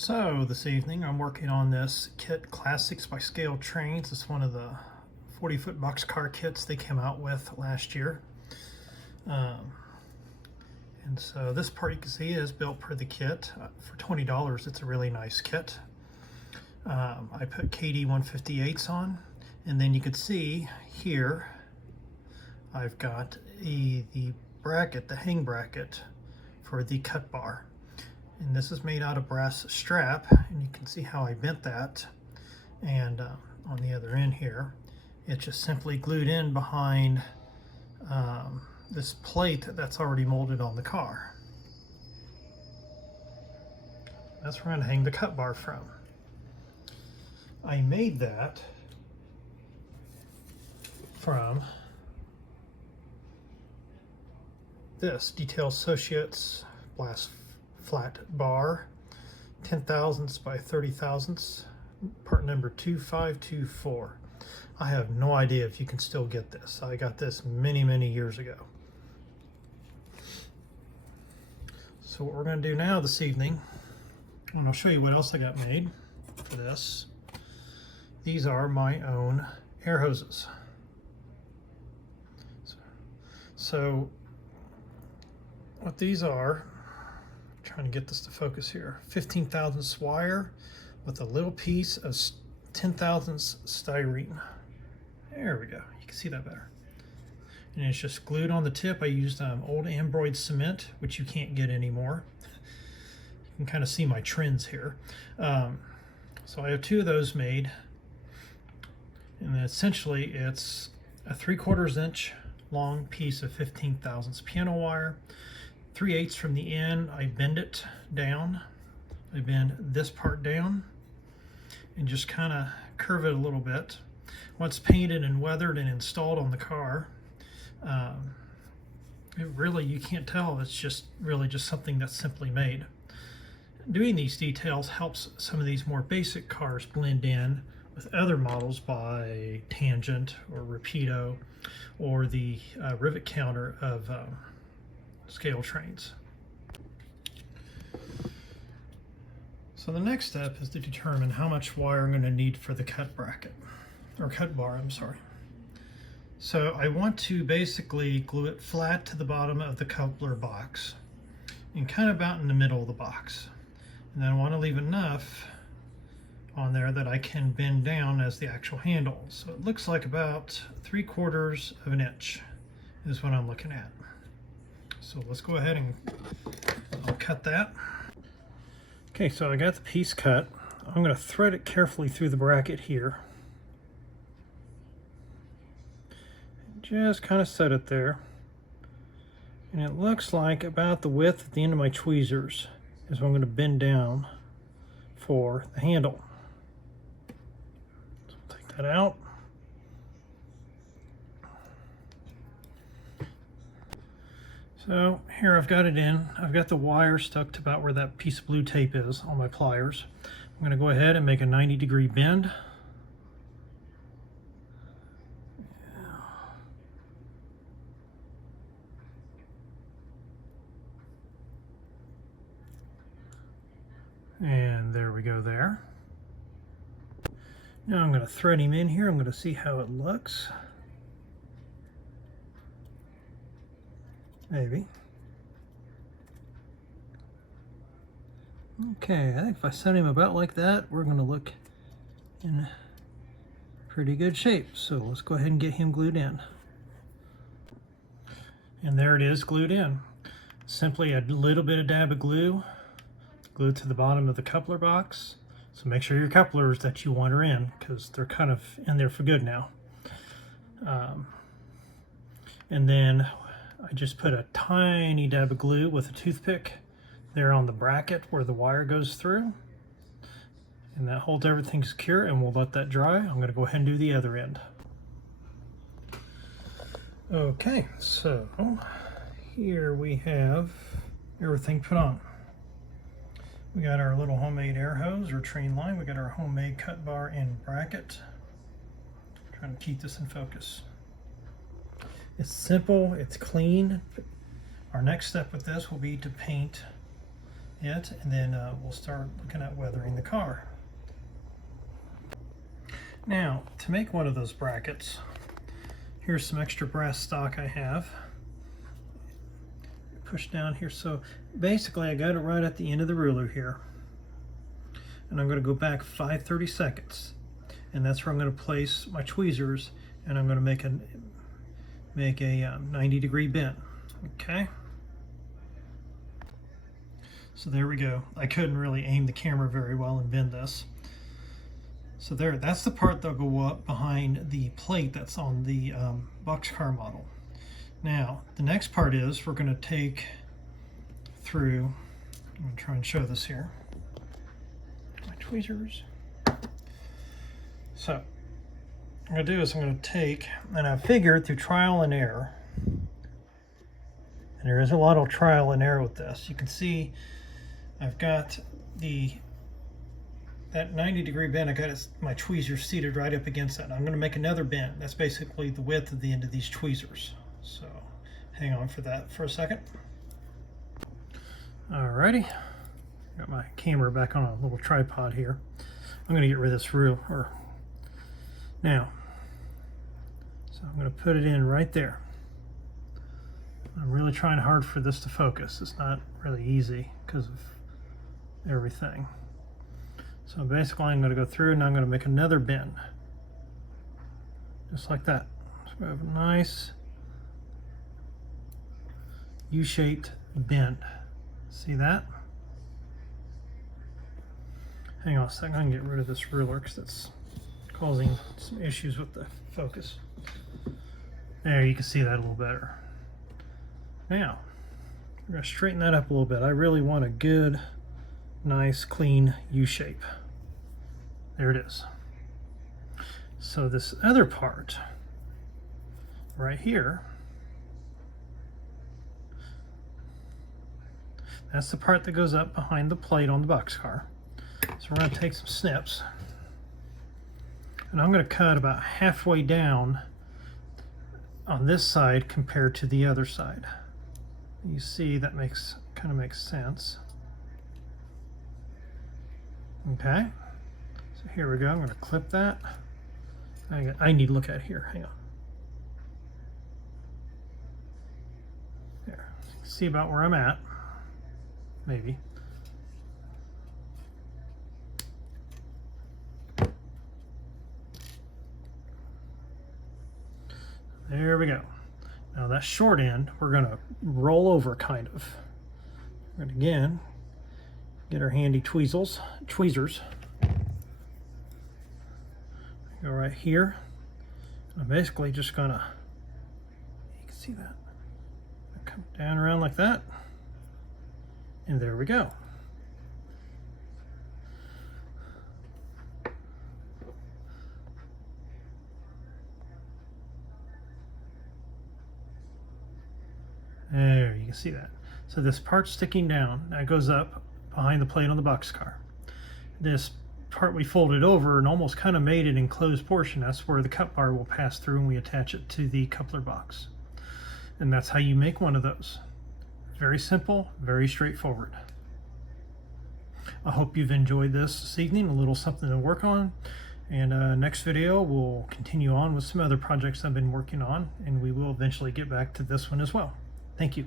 So this evening I'm working on this kit Classics by ScaleTrains. It's one of the 40-foot boxcar kits they came out with last year. And so this part you can see is built per the kit. For $20 it's a really nice kit. I put Kadee 158s on, and then you can see here I've got the bracket, the hang bracket for the cut bar. And this is made out of brass strap, and you can see how I bent that. And on the other end here, it's just simply glued in behind this plate that's already molded on the car. That's where I'm going to hang the cut bar from. I made that from this Detail Associates Blast Flat Bar, 10 thousandths by 30 thousandths, part number 2524. I have no idea if you can still get this. I got this many years ago. So what we're going to do now this evening, and I'll show you what else I got made for this. These are my own air hoses. So what these are, trying to get this to focus here, 15 thousandths wire with a little piece of 10 thousandths styrene. There we go, you can see that better. And it's just glued on the tip. I used old Ambroid cement, which you can't get anymore. You can kind of see my trends here. So I have two of those made, and then essentially it's a 3/4 inch long piece of 15 thousandths piano wire. 3/8 from the end, I bend it down. I bend this part down and just kind of curve it a little bit. Once painted and weathered and installed on the car, it really, you can't tell, it's just really just something that's simply made. Doing these details helps some of these more basic cars blend in with other models by Tangent or Rapido or the rivet counter of ScaleTrains. So the next step is to determine how much wire I'm going to need for the cut bracket, or cut bar, I'm sorry. So I want to basically glue it flat to the bottom of the coupler box and kind of about in the middle of the box. And then I want to leave enough on there that I can bend down as the actual handle. So it looks like about 3/4 of an inch is what I'm looking at. So let's go ahead and I'll cut that. Okay, so I got the piece cut. I'm going to thread it carefully through the bracket here. Just kind of set it there. And it looks like about the width at the end of my tweezers is what I'm going to bend down for the handle. So I'll take that out. So here I've got it in. I've got the wire stuck to about where that piece of blue tape is on my pliers. I'm going to go ahead and make a 90-degree bend. And there we go there. Now I'm going to thread him in here. I'm going to see how it looks. Maybe. Okay, I think if I set him about like that, we're going to look in pretty good shape. So let's go ahead and get him glued in. And there it is, glued in. Simply a little bit of dab of glue, glued to the bottom of the coupler box. So make sure your couplers that you want are in, because they're kind of in there for good now. And then I just put a tiny dab of glue with a toothpick there on the bracket where the wire goes through. And that holds everything secure, and we'll let that dry. I'm going to go ahead and do the other end. Okay, so here we have everything put on. We got our little homemade air hose or train line. We got our homemade cut bar and bracket. Trying to keep this in focus. It's simple, it's clean. Our next step with this will be to paint it, and then we'll start looking at weathering the car. Now, to make one of those brackets, here's some extra brass stock I have. Push down here. So basically I got it right at the end of the ruler here. And I'm going to go back 5/32, and that's where I'm going to place my tweezers, and I'm going to make a 90-degree bend. Okay. So there we go. I couldn't really aim the camera very well and bend this. So there, that's the part that'll go up behind the plate that's on the boxcar model. Now, the next part is we're going to take through, I'm going to try and show this here, my tweezers. So, what I'm going to do is I'm going to take, and I figured through trial and error, and there is a lot of trial and error with this. You can see I've got that 90-degree bend. I got my tweezers seated right up against that. I'm going to make another bend. That's basically the width of the end of these tweezers. So hang on for that for a second. Alrighty, got my camera back on a little tripod here. I'm going to get rid of this ruler now. So I'm going to put it in right there. I'm really trying hard for this to focus. It's not really easy because of everything. So basically I'm going to go through and I'm going to make another bend. Just like that. So we have a nice U-shaped bend. See that? Hang on a second, I can get rid of this ruler because it's causing some issues with the focus. There, you can see that a little better. Now, we're going to straighten that up a little bit. I really want a good, nice, clean U-shape. There it is. So this other part, right here, that's the part that goes up behind the plate on the boxcar. So we're going to take some snips, and I'm going to cut about halfway down on this side compared to the other side. You see that kind of makes sense. Okay, so here we go. I'm going to clip that. I need to look at it here. Hang on. There. See about where I'm at. Maybe. There we go. Now that short end, we're going to roll over kind of. We're going to again get our handy tweezers. Go right here. I'm basically just going to, you can see that, come down around like that. And there we go. There, you can see that. So this part's sticking down. That goes up behind the plate on the boxcar. This part we folded over and almost kind of made an enclosed portion. That's where the cut bar will pass through and we attach it to the coupler box. And that's how you make one of those. Very simple, very straightforward. I hope you've enjoyed this evening, a little something to work on. And next video, we'll continue on with some other projects I've been working on, and we will eventually get back to this one as well. Thank you.